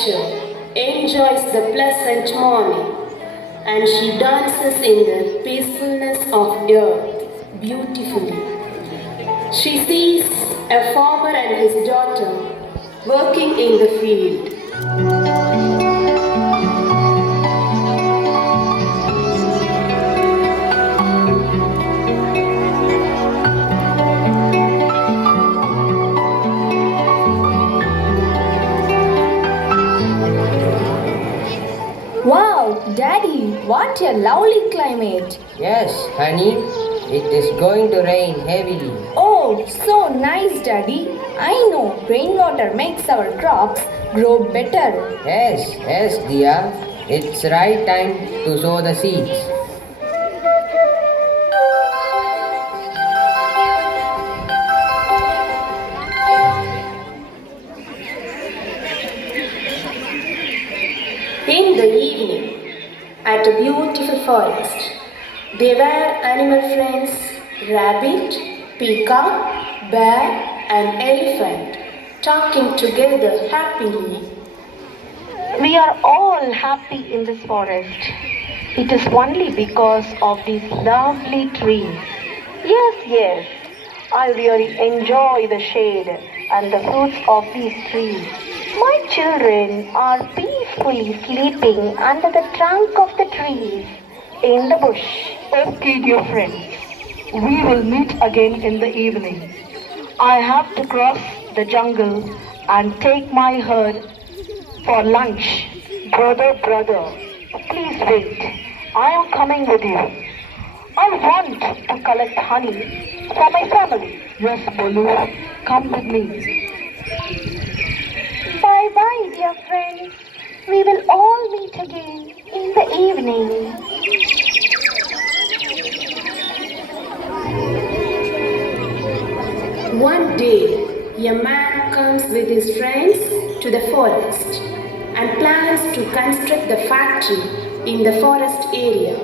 nature, enjoys the pleasant morning, and she dances in the peacefulness of earth beautifully. She sees a farmer and his daughter working in the field. Wow, Daddy, what a lovely climate. Yes, honey, it is going to rain heavily. Oh, so nice, Daddy. I know rainwater makes our crops grow better. Yes, dear. It's right time to sow the seeds. In the evening, at a beautiful forest, there were animal friends rabbit, peacock, bear, and elephant talking together happily. We are all happy in this forest. It is only because of these lovely trees. Yes, I really enjoy the shade and the fruits of these trees. My children are peacefully sleeping under the trunk of the trees in the bush. Okay, dear friends, we will meet again in the evening. I have to cross the jungle and take my herd for lunch. Brother, please wait. I am coming with you. I want to collect honey for my family. Yes, Bolu, come with me. Bye, dear friends. We will all meet again in the evening. One day, a man comes with his friends to the forest and plans to construct the factory in the forest area.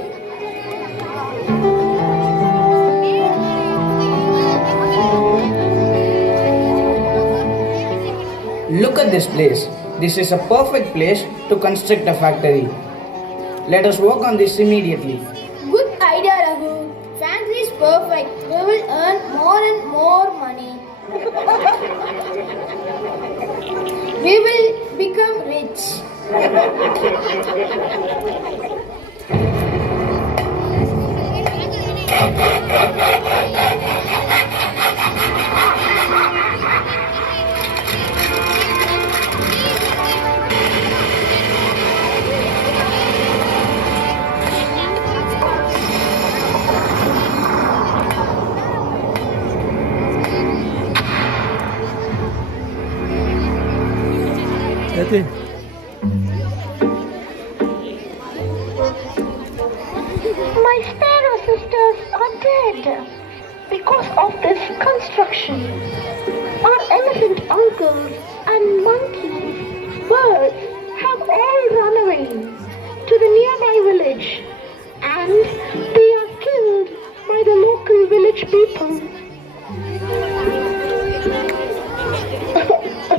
Look at this place. This is a perfect place to construct a factory. Let us work on this immediately. Good idea, Raghu. Factory is perfect. We will earn more and more money. We will become rich. My sparrow sisters are dead because of this construction. Our elephant uncles and monkeys, birds have all run away to the nearby village and they are killed by the local village people.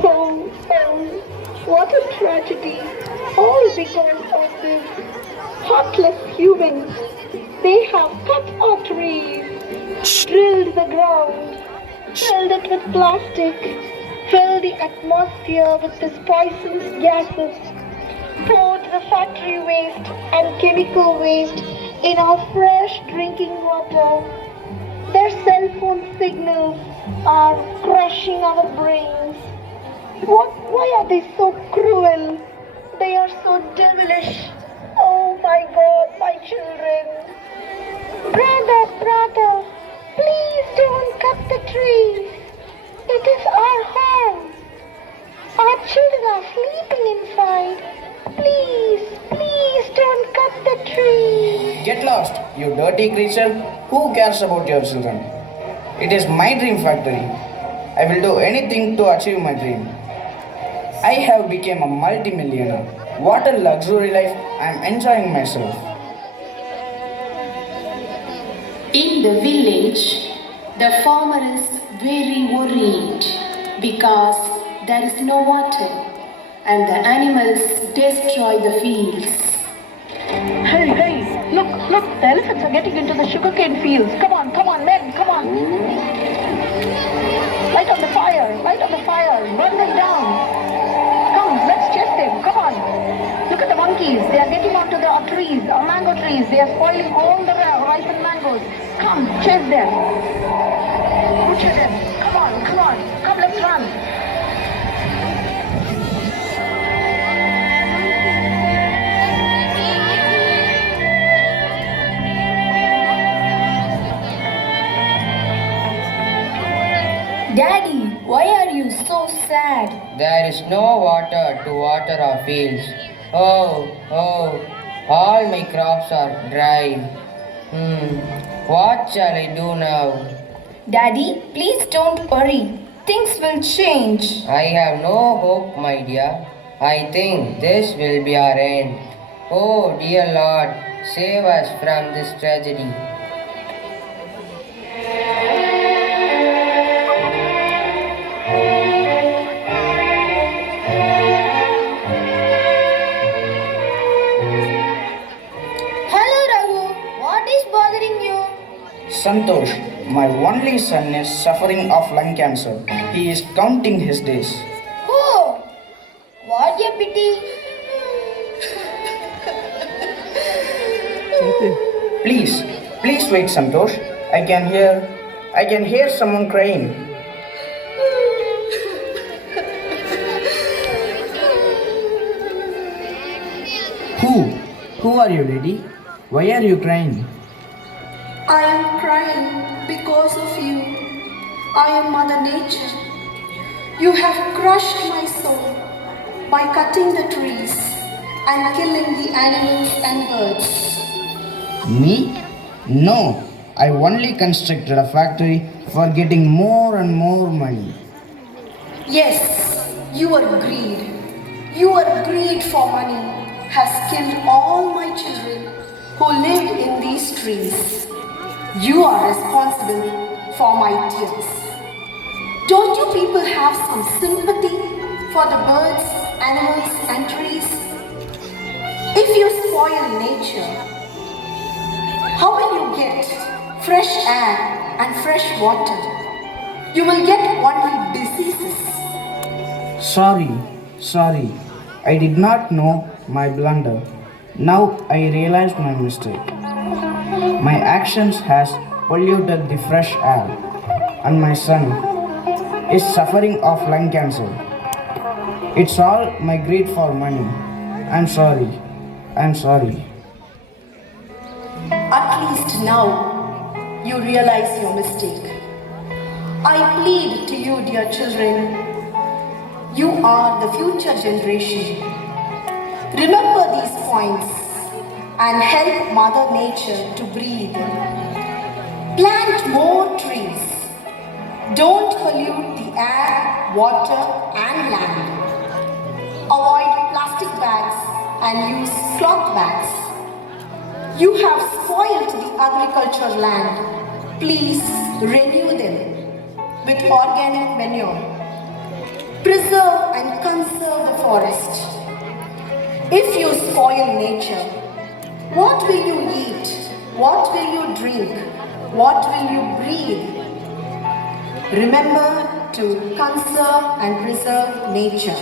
Oh, what a tragedy. All because of this heartless humans. They have cut our trees, drilled the ground, filled it with plastic, filled the atmosphere with these poisonous gases, poured the factory waste and chemical waste in our fresh drinking water. Their cell phone signals are crushing our brains. Why are they so cruel? They are so devilish. Oh my God, my children. Brother, please don't cut the trees. It is our home. Our children are sleeping inside. Please don't cut the tree. Get lost, you dirty creature. Who cares about your children? It is my dream factory. I will do anything to achieve my dream. I have become a multi-millionaire. What a luxury life. I am enjoying myself. In the village, the farmer is very worried because there is no water and the animals destroy the fields. Hey, look, the elephants are getting into the sugarcane fields. Come on, men, come on. Light on the fire, burn them down. Come, let's chase them, come on. Look at the monkeys, they are getting onto the trees, our mango trees. They are spoiling all the ripened mangoes. Come, chase them. Butcher them. Come, let's run. Daddy, why are you so sad? There is no water to water our fields. Oh, all my crops are dry. What shall I do now? Daddy, please don't worry. Things will change. I have no hope, my dear. I think this will be our end. Oh, dear Lord, save us from this tragedy. Hello Raghu, what is bothering you? Santosh, my only son is suffering of lung cancer. He is counting his days. Oh, what a pity. Please wait, Santosh. I can hear someone crying. Who are you, lady? Why are you crying? I am crying because of you. I am Mother Nature. You have crushed my soul by cutting the trees and killing the animals and birds. Me? No, I only constructed a factory for getting more and more money. Yes, your greed for money has killed all my children who lived in these trees. You are responsible for my tears. Don't you people have some sympathy for the birds, animals and trees? If you spoil nature, how will you get fresh air and fresh water? You will get only diseases. Sorry. I did not know my blunder. Now I realize my mistake. My actions has polluted the fresh air, and my son is suffering of lung cancer. It's all my greed for money. I'm sorry. At least now you realize your mistake. I plead to you, dear children. You are the future generation. Remember these points and help Mother Nature to breathe. Plant more trees. Don't pollute the air, water and land. Avoid plastic bags and use cloth bags. You have spoiled the agricultural land. Please renew them with organic manure. Preserve and conserve the forest. If you spoil nature, what will you eat? What will you drink? What will you breathe? Remember to conserve and preserve nature.